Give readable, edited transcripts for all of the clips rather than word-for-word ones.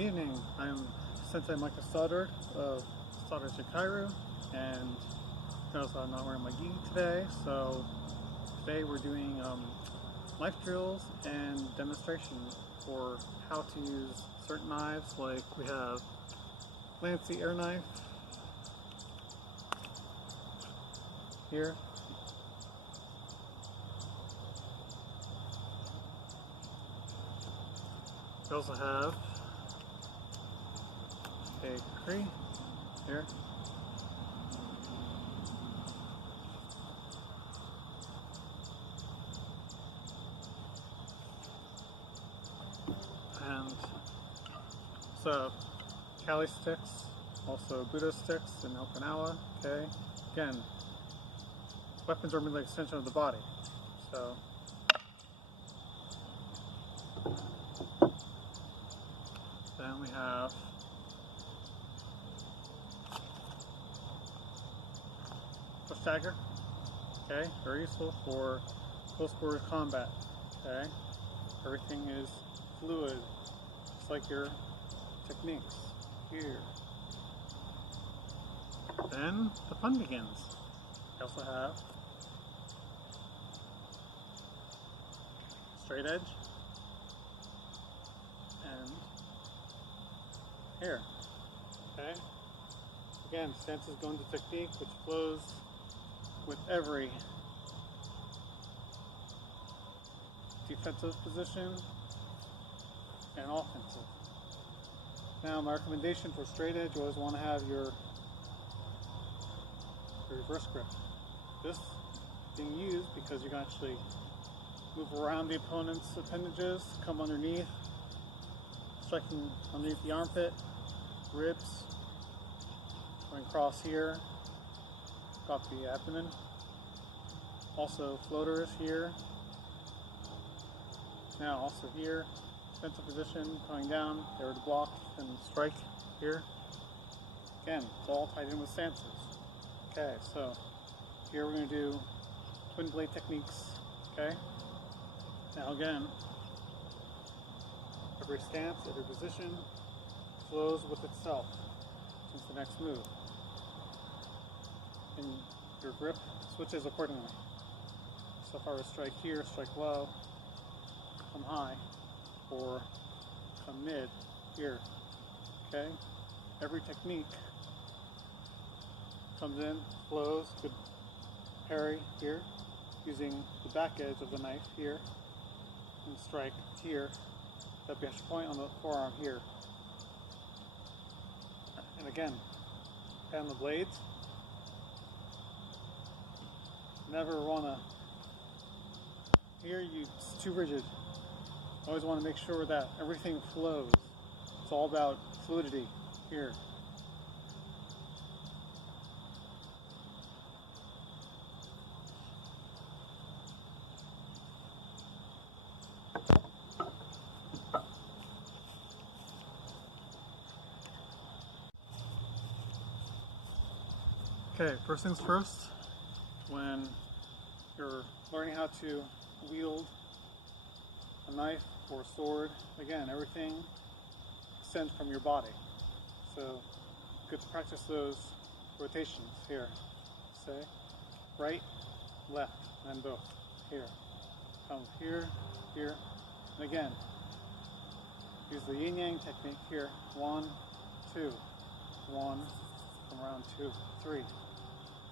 Good evening. I'm Sensei Michael Stoddard of Stoddard Shikairu, and notice I'm not wearing my gi today. So today we're doing knife drills and demonstrations for how to use certain knives. Like we have Lancy air knife here. We also have a kukri here. And so Kali sticks, also Buddha sticks in Okinawa. Okay, again, weapons are merely an extension of the body. So then we have a stagger. Okay, very useful for close quarters combat. Okay, everything is fluid, just like your techniques here. Then the fun begins. We also have straight edge and here. Okay. Again, stances go into technique, which flows with every defensive position and offensive. Now, my recommendation for straight edge, you always want to have your reverse grip. This being used because you can actually move around the opponent's appendages, come underneath, striking underneath the armpit, ribs, going across here, got the abdomen. Also floaters here. Now also here, defensive position, coming down, there to block and strike here. Again, it's all tied in with stances. Okay, so here we're going to do twin blade techniques. Okay, now again, every stance, every position flows with itself since the next move. And your grip switches accordingly. So if I were to strike here, strike low, come high, or come mid here. Okay? Every technique comes in, flows, could parry here, using the back edge of the knife here, and strike here, that pressure point on the forearm here. And again, pan the blades. Never wanna, here it's too rigid. Always wanna make sure that everything flows. It's all about fluidity here. Okay, first things first, when you're learning how to wield a knife or a sword, again, everything extends from your body. So good to practice those rotations here. Say right, left, and both. Here. Come here, here, and again. Use the yin-yang technique here. 1, 2, 1, come around 2, 3,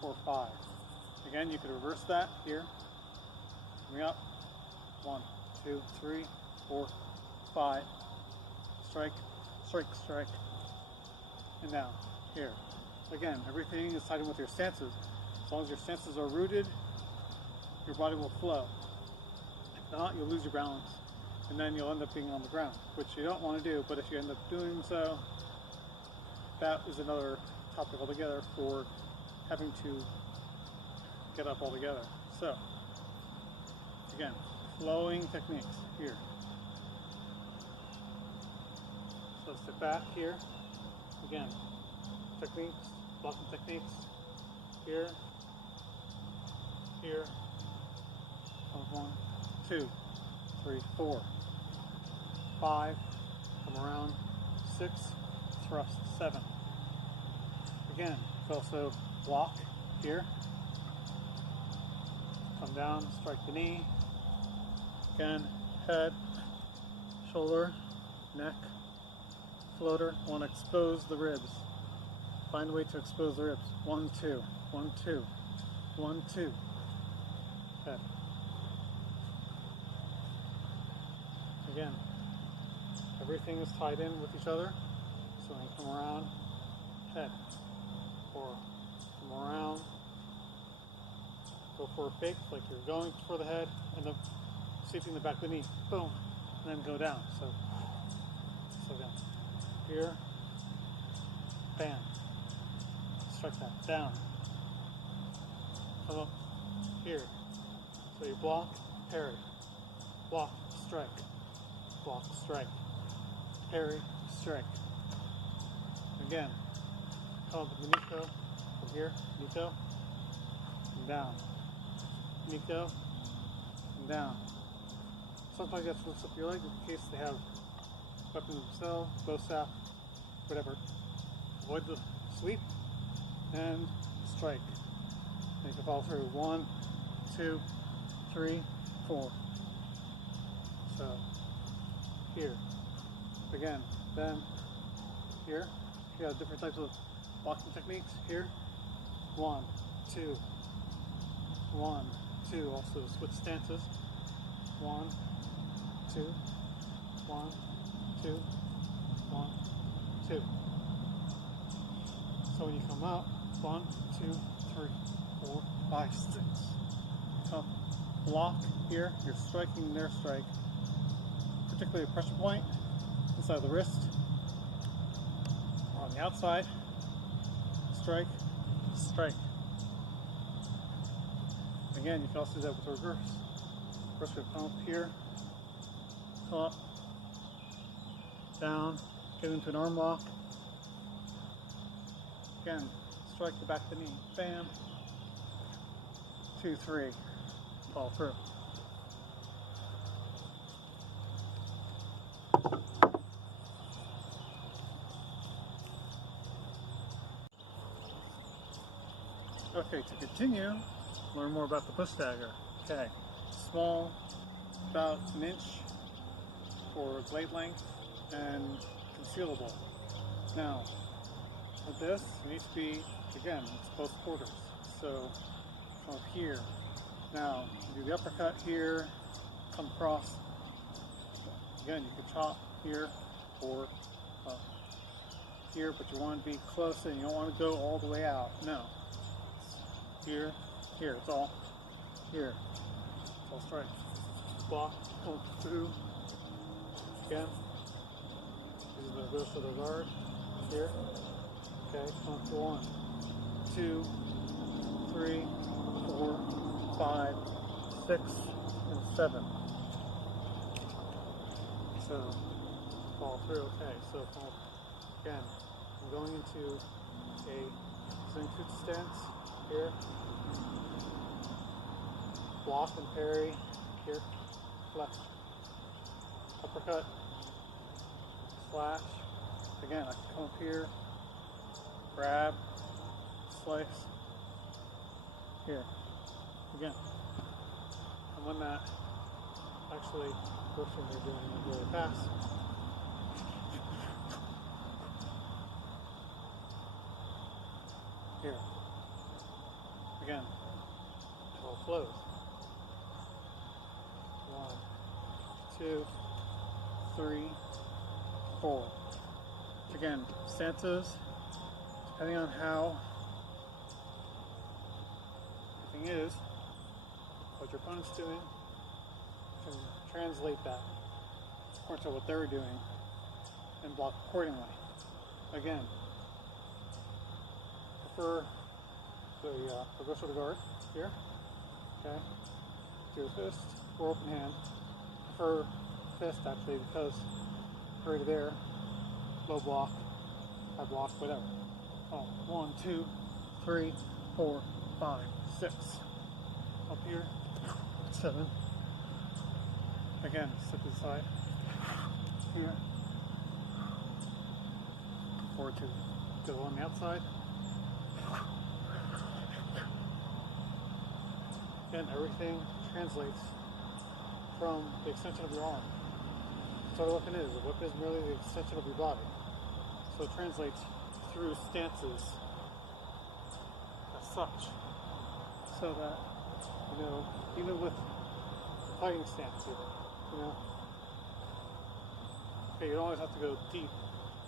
4, 5. Again, you could reverse that here. Coming up. 1, 2, 3, 4, 5. Strike, strike, strike. And now, here. Again, everything is tied in with your stances. As long as your stances are rooted, your body will flow. If not, you'll lose your balance. And then you'll end up being on the ground, which you don't want to do. But if you end up doing so, that is another topic altogether for having to get up altogether. So, again, flowing techniques here. So step back here. Again, techniques, blocking techniques here, here. 1, 2, 3, 4, 5. Come around 6, thrust 7. Again, you can also block here, come down, strike the knee. Again, head, shoulder, neck, floater. Want to expose the ribs. Find a way to expose the ribs. 1, 2, 1, 2, 1, 2. Head. Again, everything is tied in with each other. So when you come around, head, or come around, go for a fake, like you're going for the head and the sweeping the back of the knee, boom, and then go down. So again, here, bam, strike that, down, come up, here. So you block, parry, block, strike, block, strike, parry, strike. Again, come up with the Nico from here, Nico, and down, Nico, and down. Sometimes you have to lift up your leg in case they have weapons themselves, bow staff, whatever. Avoid the sweep and strike. And you can follow through. 1, 2, 3, 4. So here, again, then here. You have different types of blocking techniques. Here, 1, 2, 1, 2. Also switch stances. 1, 2, 1, 2, 1, 2. So when you come out, 1, 2, 3, 4, 5, 6. Come block here. You're striking their strike, particularly a pressure point inside the wrist. On the outside, strike, strike. Again, you can also do that with reverse. First we come up here, come up, down, get into an arm lock. Again, strike the back of the knee, bam, 2, 3, fall through. Okay, to continue, learn more about the push dagger. Okay, small, about an inch for blade length and concealable. Now, with this, you need to be, again, it's close quarters. So, come up here. Now, do the uppercut here, come across. Again, you can chop here or here, but you want to be close and you don't want to go all the way out. No. Here, here, it's all here. It's all straight. Block, pull through. Again. This is the reverse of the guard. Here. Okay, come for 1, 2, 3, 4, 5, 6, and 7. So fall through. Okay, so again, I'm going into a Zenkuchi stance. Here, block and parry, here, left, uppercut, slash, again, I can come up here, grab, slice, here, again, and when that, actually, first thing they're doing is really fast. Here. Again, it all flows. 1, 2, 3, 4. Again, stances, depending on how everything is, what your opponent's doing, you can translate that according to what they're doing and block accordingly. Again, prefer the reverse of the guard here, okay, do a fist or open hand. Prefer fist actually because right there, low block, high block, whatever. Oh, 1, 2, 3, 4, 5, 6. Up here, 7. Again, step inside. Here, for it to go on the outside. And everything translates from the extension of your arm. That's what a weapon is. A weapon is merely the extension of your body. So it translates through stances as such. So that, you know, even with fighting stance here, you know, okay, you don't always have to go deep.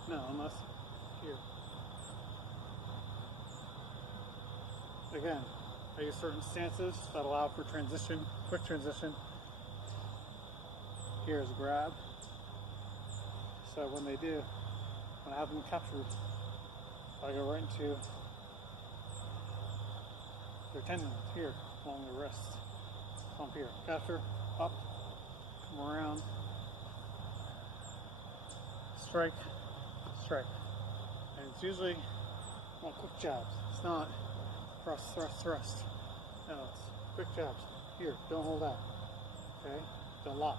No, unless here. Again, I use certain stances that allow for transition, quick transition. Here's a grab. So when they do, when I have them captured, I go right into their tendons here along the wrist. Pump here, capture, up, come around, strike, strike. And it's usually quick jabs. It's not thrust, thrust, thrust. No, it's quick jabs. Here, don't hold out. Okay? Don't lock.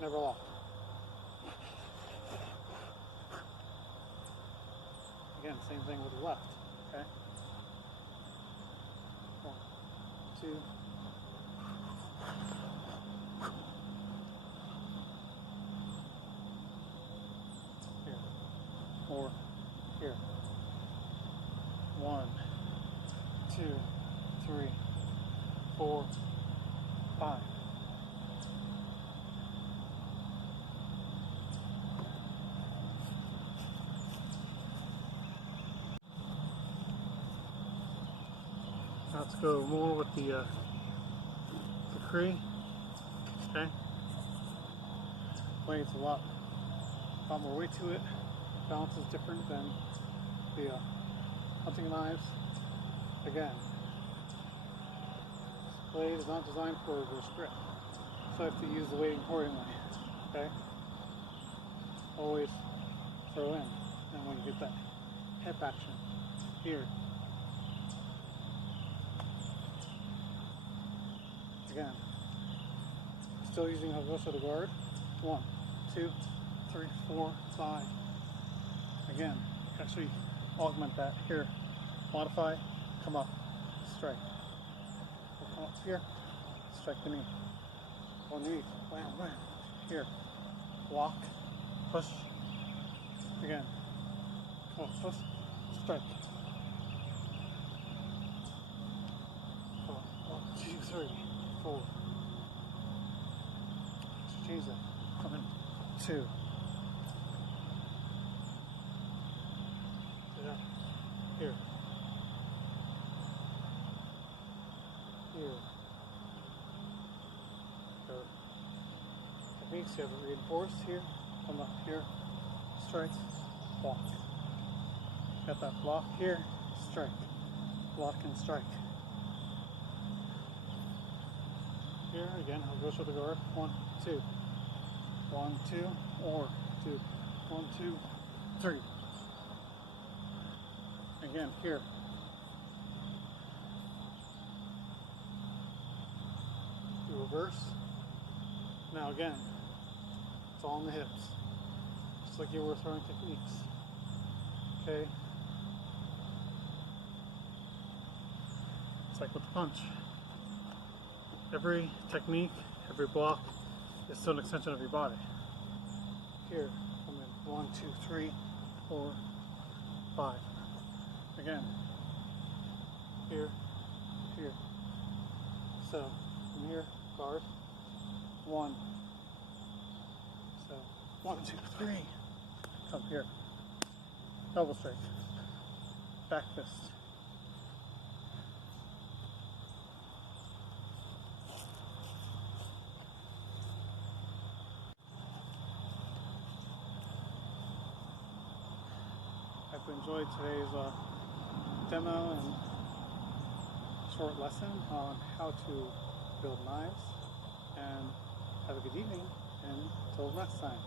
Never lock. Again, same thing with the left. Okay? 1, 2. Here. Or here. 1, 2, 3, 4, 5. Now let's go more with the Cree. Okay. Weight's a lot more weight to it. Balance is different than the hunting knives. Again, this blade is not designed for reverse grip, so I have to use the weight accordingly. Okay. Always throw in, and when you get that hip action here. Again, still using Hakusho to guard. 1, 2, 3, 4, 5. Again, actually augment that here. Modify, come up, strike. Come up here, strike the knee. Underneath, wham, wham. Here, walk, push. Again, come up, push, strike. Come on, 1, 2, 3. 4. Change that. Come in. 2. Yeah. Here. Here. Techniques you have it reinforced here. Come up here. Strike. Block. Got that block here. Strike. Block and strike. Here again, I'll go to the guard. 1, 2. 1, 2, or 2. 1, 2, 3. Again, here. You reverse. Now again, it's all in the hips. Just like you were throwing techniques. Okay? It's like with the punch. Every technique, every block is still an extension of your body. Here, come in. 1, 2, 3, 4, 5. Again. Here, here. So, from here, guard. 1. So, 1, 2, 3. Come here. Double strike. Back fist. I've enjoyed today's demo and short lesson on how to build knives, and have a good evening, and until next time.